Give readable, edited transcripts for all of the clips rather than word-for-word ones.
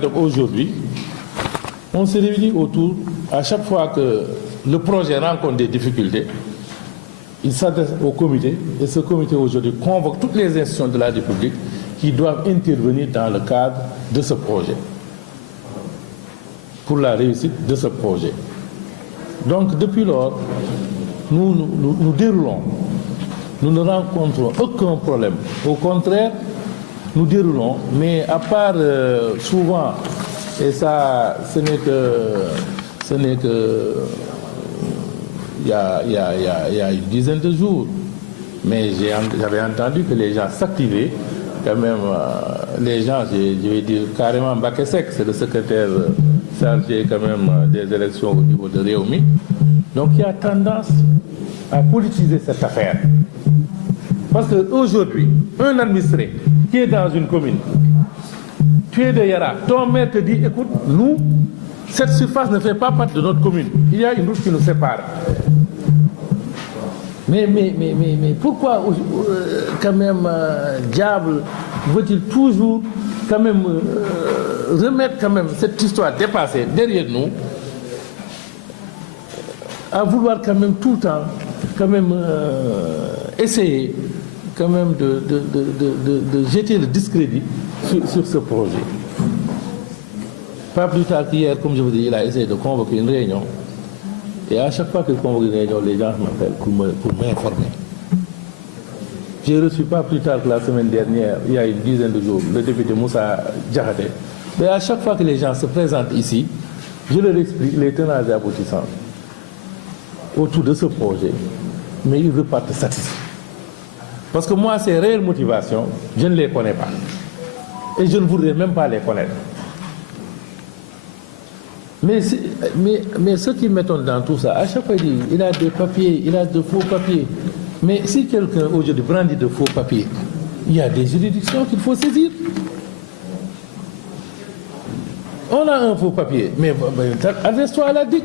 Donc aujourd'hui, on se réunit autour, à chaque fois que le projet rencontre des difficultés, il s'adresse au comité, et ce comité aujourd'hui convoque toutes les institutions de la République qui doivent intervenir dans le cadre de ce projet, pour la réussite de ce projet. Donc depuis lors, nous déroulons, nous ne rencontrons aucun problème. Au contraire, nous déroulons, mais à part souvent, et ça, ce n'est que il y a une dizaine de jours, mais j'avais entendu que les gens s'activaient, quand même, les gens, je vais dire carrément Bakesek, c'est le secrétaire chargé quand même des élections au niveau de Réumi. Donc il y a tendance à politiser cette affaire. Parce qu'aujourd'hui, un administré qui est dans une commune, tu es de Yara, ton maire te dit, écoute, nous, cette surface ne fait pas partie de notre commune. Il y a une route qui nous sépare. Mais pourquoi, quand même, diable, veut-il toujours, quand même, remettre quand même cette histoire dépassée derrière nous, à vouloir quand même tout le temps, quand même, essayer, quand même, de jeter le discrédit sur ce projet. Pas plus tard qu'hier, comme je vous dis, il a essayé de convoquer une réunion. Et à chaque fois qu'il convoque une réunion, les gens m'appellent pour m'informer. J'ai reçu pas plus tard que la semaine dernière, il y a une dizaine de jours, le député Moussa Djahate. Mais à chaque fois que les gens se présentent ici, je leur explique les tenants et aboutissants autour de ce projet. Mais ils repartent satisfaits. Parce que moi, ces réelles motivations, je ne les connais pas. Et je ne voudrais même pas les connaître. Mais ce qui m'étonne dans tout ça, à chaque fois il a des papiers, il a de faux papiers. Mais si quelqu'un aujourd'hui brandit de faux papiers, il y a des juridictions qu'il faut saisir. On a un faux papier, mais adresse-toi à la DIC,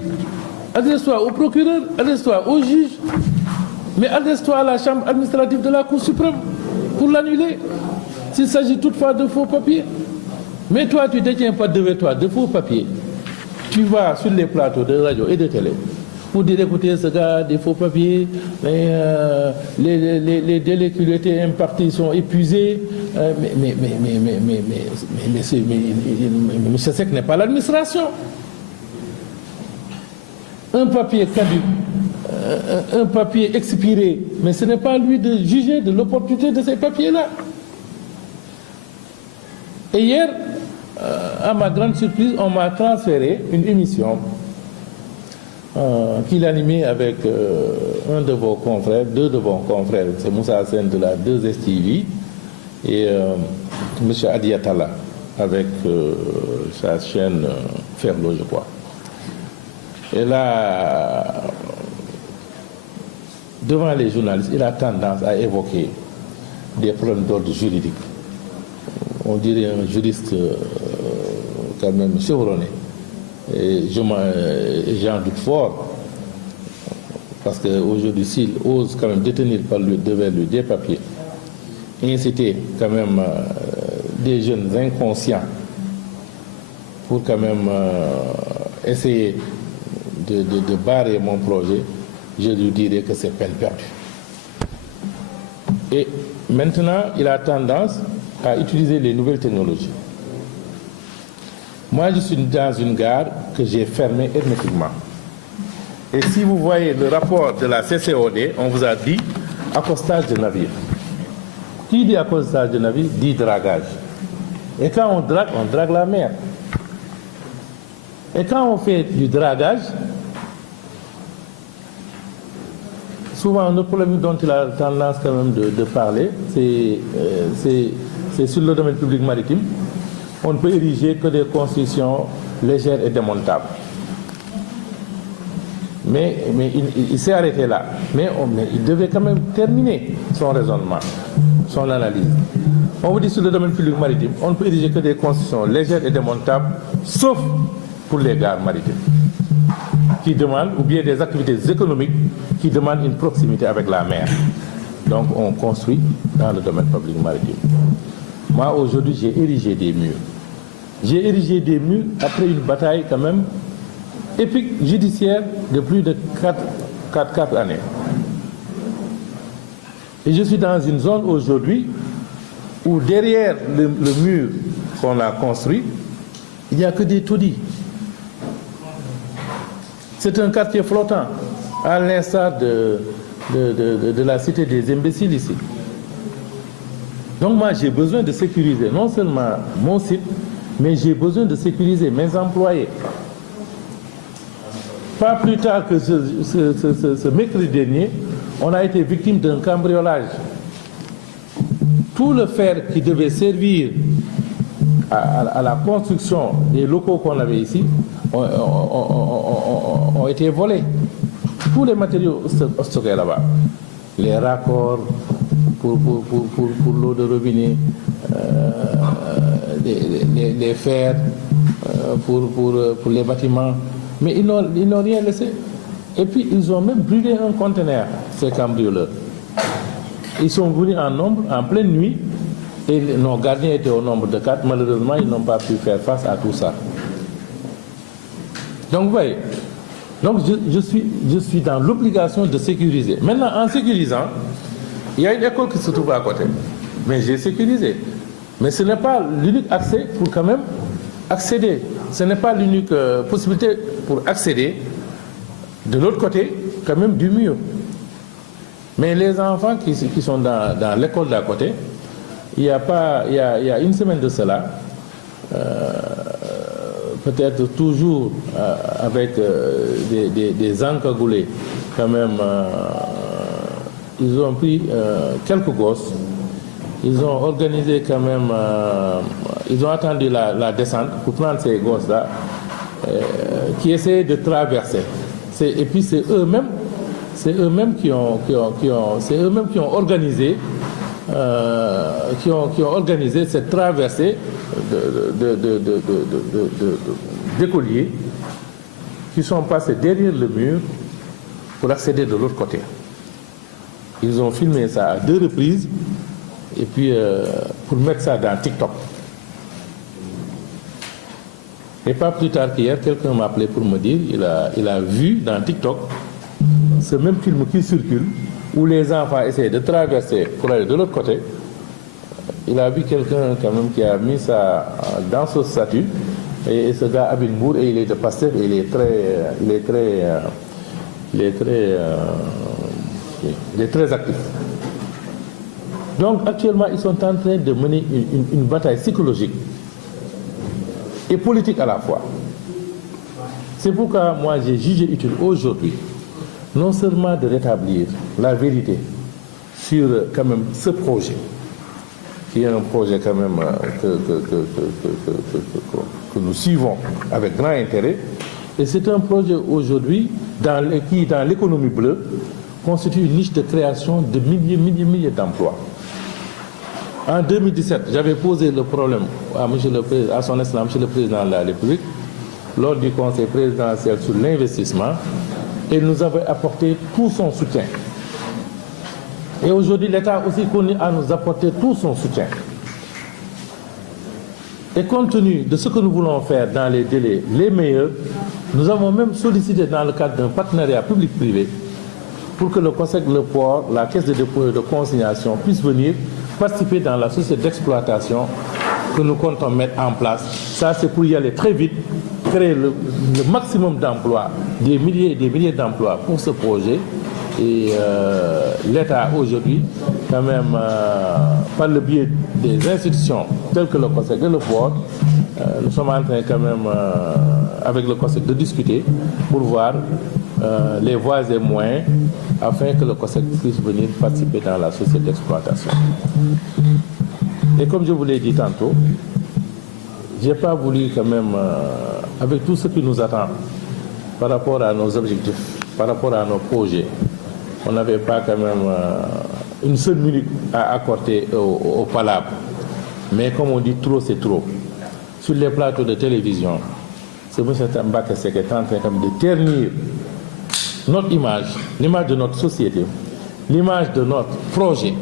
adresse-toi au procureur, adresse-toi au juge, mais adresse-toi à la chambre administrative de la Cour suprême pour l'annuler, s'il s'agit toutefois de faux papiers. Mais toi, tu ne détiens pas devant toi de faux papiers. Tu vas sur les plateaux de radio et de télé pour dire, écoutez, ce gars, des faux papiers, les délais qui lui étaient impartis sont épuisés. Mais M. Seck n'est pas l'administration. Un papier caduc, un papier expiré, mais ce n'est pas lui de juger de l'opportunité de ces papiers-là. Et hier, à ma grande surprise, on m'a transféré une émission qu'il animait avec un de vos confrères, deux de vos confrères, c'est Moussa Hassen de la 2STV et M. Adiatala avec sa chaîne Ferlo, je crois. Et là, devant les journalistes, il a tendance à évoquer des problèmes d'ordre juridique. On dirait un juriste quand même chevronné. Et j'en doute fort, parce qu'aujourd'hui, s'il ose quand même détenir devant lui des papiers, inciter quand même des jeunes inconscients pour quand même essayer de barrer mon projet, je lui dirais que c'est peine perdue. Et maintenant, il a tendance à utiliser les nouvelles technologies. Moi, je suis dans une gare que j'ai fermée hermétiquement. Et si vous voyez le rapport de la CCOD, on vous a dit accostage de navire. Qui dit accostage de navire dit dragage. Et quand on drague la mer. Et quand on fait du dragage, souvent, un autre problème dont il a tendance quand même de parler, c'est sur le domaine public maritime. On ne peut ériger que des constructions légères et démontables. Mais il s'est arrêté là. Mais il devait quand même terminer son raisonnement, son analyse. On vous dit sur le domaine public maritime, on ne peut ériger que des constructions légères et démontables, sauf pour les gares maritimes, qui demandent, ou bien des activités économiques qui demandent une proximité avec la mer. Donc on construit dans le domaine public maritime. Moi aujourd'hui j'ai érigé des murs J'ai érigé des murs après une bataille quand même épique judiciaire de plus de 4 années. Et je suis dans une zone aujourd'hui où derrière le mur qu'on a construit, il n'y a que des taudis. C'est un quartier flottant, à l'instar de la cité des imbéciles ici. Donc moi, j'ai besoin de sécuriser non seulement mon site, mais j'ai besoin de sécuriser mes employés. Pas plus tard que ce mercredi dernier, on a été victime d'un cambriolage. Tout le fer qui devait servir à la construction des locaux qu'on avait ici ont été volés. Tous les matériaux stockés là-bas, les raccords pour l'eau de robinet, les fers pour les bâtiments, mais ils n'ont rien laissé. Et puis ils ont même brûlé un conteneur, ces cambrioleurs. Ils sont venus en nombre, en pleine nuit, et nos gardiens étaient au nombre de 4. Malheureusement, ils n'ont pas pu faire face à tout ça. Donc, vous voyez, donc je suis dans l'obligation de sécuriser. Maintenant, en sécurisant, il y a une école qui se trouve à côté. Mais j'ai sécurisé. Mais ce n'est pas l'unique accès pour quand même accéder. Ce n'est pas l'unique possibilité pour accéder de l'autre côté, quand même, du mur. Mais les enfants qui sont dans l'école d'à côté, il y a une semaine de cela, peut-être toujours avec des encagoulés, quand même, ils ont pris quelques gosses, ils ont organisé quand même, ils ont attendu la descente pour prendre ces gosses-là, qui essayaient de traverser. Et puis c'est eux-mêmes qui ont organisé cette traversée d'écoliers qui sont passés derrière le mur pour accéder de l'autre côté. Ils ont filmé ça à 2 reprises et puis pour mettre ça dans TikTok. Et pas plus tard qu'hier, quelqu'un m'a appelé pour me dire il a vu dans TikTok ce même film qui circule où les enfants essaient de traverser pour aller de l'autre côté. Il a vu quelqu'un quand même qui a mis ça dans ce statut, et ce gars habite Mbour et il est de Pastef et il est très actif. Donc actuellement ils sont en train de mener une bataille psychologique et politique à la fois. C'est pourquoi moi j'ai jugé utile aujourd'hui non seulement de rétablir la vérité sur quand même ce projet, qui est un projet quand même que nous suivons avec grand intérêt, et c'est un projet aujourd'hui qui, dans l'économie bleue, constitue une niche de création de milliers d'emplois. En 2017, j'avais posé le problème à son Excellence, Monsieur le Président de la République, lors du Conseil présidentiel sur l'investissement, et nous avait apporté tout son soutien. Et aujourd'hui, l'État aussi continue à nous apporter tout son soutien. Et compte tenu de ce que nous voulons faire dans les délais les meilleurs, nous avons même sollicité dans le cadre d'un partenariat public-privé pour que le COSEC, le port, la caisse de dépôt et de consignation puissent venir participer dans la société d'exploitation que nous comptons mettre en place. Ça, c'est pour y aller très vite, créer le maximum d'emplois, des milliers et des milliers d'emplois pour ce projet. Et l'État aujourd'hui, quand même, par le biais des institutions telles que le COSEC et le port, nous sommes en train quand même, avec le COSEC, de discuter pour voir les voies et moyens afin que le COSEC puisse venir participer dans la société d'exploitation. Et comme je vous l'ai dit tantôt, je n'ai pas voulu quand même, avec tout ce qui nous attend par rapport à nos objectifs, par rapport à nos projets, on n'avait pas quand même une seule minute à accorder au palabre. Mais comme on dit, trop c'est trop. Sur les plateaux de télévision, c'est M. Mbacké Seck qui est en train de ternir notre image, l'image de notre société, l'image de notre projet.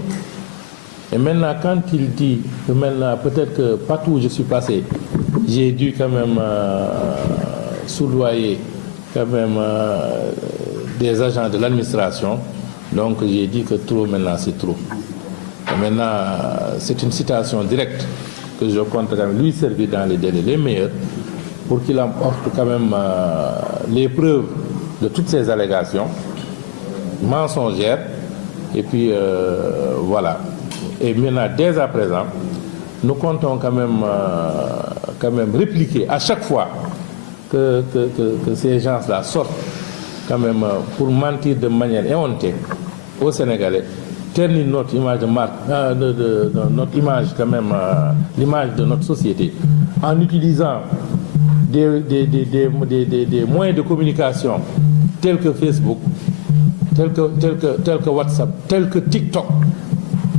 Et maintenant, quand il dit que maintenant, peut-être que partout où je suis passé, j'ai dû quand même soudoyer quand même des agents de l'administration. Donc j'ai dit que trop maintenant c'est trop. Et maintenant c'est une citation directe que je compte quand même lui servir dans les délais les meilleurs pour qu'il emporte quand même les preuves de toutes ces allégations mensongères. Et puis voilà. Et maintenant, dès à présent, nous comptons quand même répliquer à chaque fois que ces gens-là sortent quand même pour mentir de manière éhontée aux Sénégalais, ternir notre image de marque, notre image quand même, l'image de notre société, en utilisant des moyens de communication tels que Facebook, tels que WhatsApp, tels que TikTok.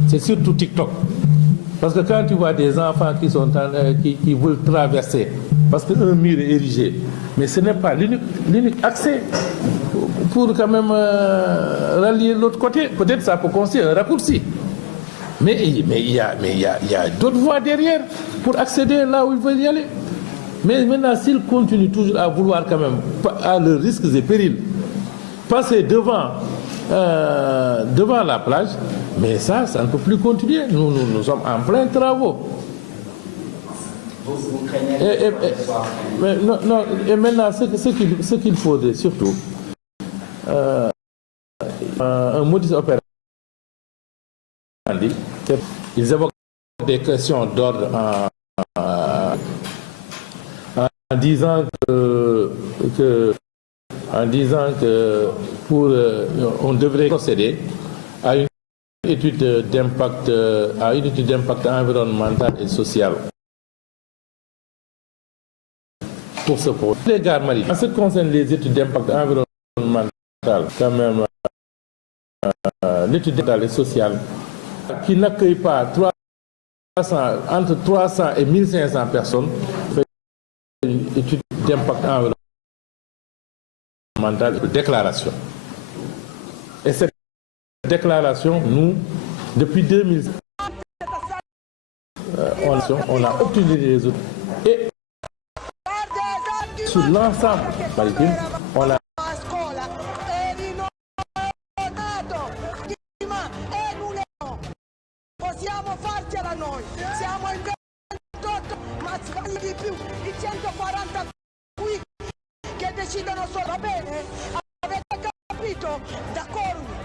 C'est surtout TikTok. Parce que quand tu vois des enfants qui veulent traverser, parce qu'un mur est érigé, mais ce n'est pas l'unique accès pour quand même rallier l'autre côté. Peut-être ça peut constituer un raccourci. Mais il y a d'autres voies derrière pour accéder là où ils veulent y aller. Mais maintenant, s'ils continuent toujours à vouloir quand même, à leurs risques et périls, passer devant la plage, mais ça ne peut plus continuer. Nous sommes en plein travaux. Et maintenant, ce qu'il faudrait surtout, un modus operandi, ils évoquent des questions d'ordre en disant que on devrait procéder à une étude d'impact environnemental et social pour ce projet. Les gares maritimes, en ce qui concerne les études d'impact environnemental, quand même, l'étude environnementale et sociale, qui n'accueille pas entre 300 et 1500 personnes, fait une étude d'impact environnemental de déclaration. Et cette déclaration, nous, depuis 2000, on a obtenu des résultats. Et sur l'ensemble maritime, on a possiamo farcela noi, siamo in 28, ma sbagli di più, i 140 qui che decidono solo, va bene? Avete capito? D'accordo?